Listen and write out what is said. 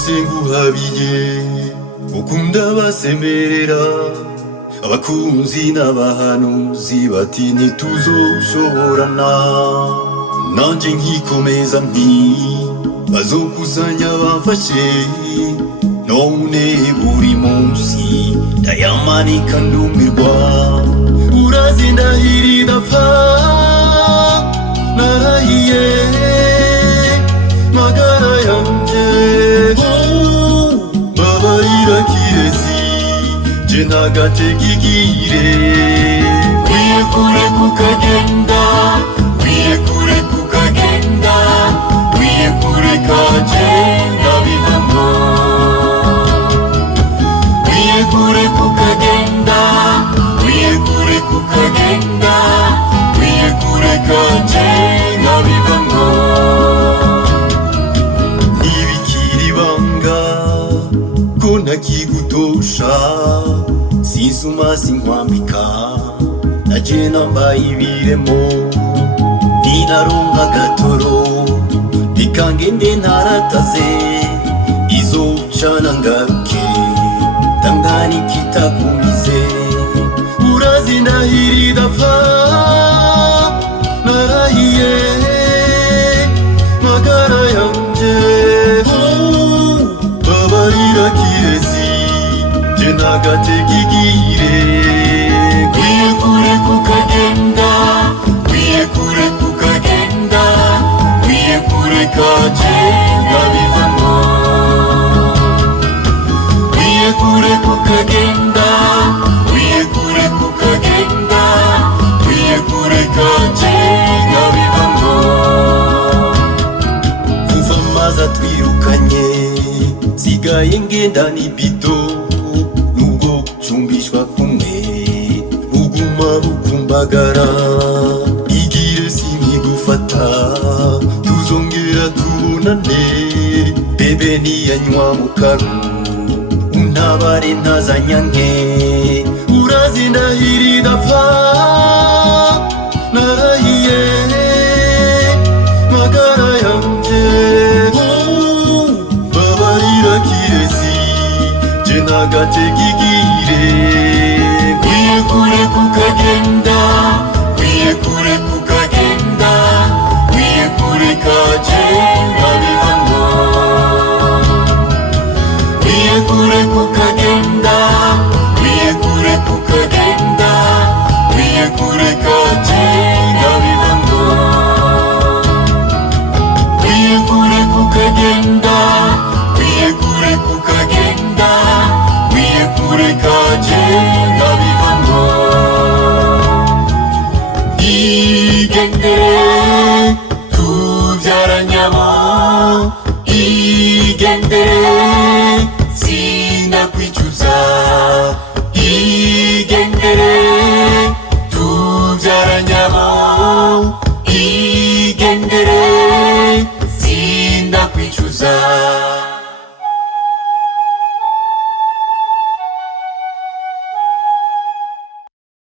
byose nguhabiye ukunda basemerera abakunzi n'abahanuzi bati ntituzoshoborana nanje nkikomeza nti bazokusanya bamfashe none buri munsi ndayamanika ndumirwa urazi ndahiri dapfa narahiye magara yanje babarira kirezi je nagategigire kwiye kure kukagenda kwiye kure kukagenda kwiye kure kagenda bivamo kwiye kure kukagenda kwiye kure kukagenda kwiye kure kagenda bivamo ntibikiri banga ko ntakigutosha sinsuma sinkwambika naje nambaye ibiremo ninaronka gatoro bikangende ntarataze izocana ngaruke tangani kitakumize urazi ndahiri dapfa narahiye magara yanje babarira kirezi je nagategigire kwiye kure kukagenda kwiye kure kukagenda kwiye kure kagenda bivamo kwiye kure kukagenda kwiye kure kukagenda kwiye kure kagenda bivamo kuva maze twirukanye sigaye ngenda nibito nubwo cumbishwa kumwe uguma bukumbagara igire simigufata tuzongera tubonane bebe niyanywa mukaru untabare ntazanyanke urazi ndahiri dapfa narahiye magara yanje babarira kirezi je nagategigire kwiye kure kukagenda kwiye kure kukagenda kwiye kure kagenda bivamo kwiye kure kukagenda kwiye kure kukagenda kwiye kure kagenda bivamo kwiye kure kukagenda kwiye kure kukagenda kwiye kure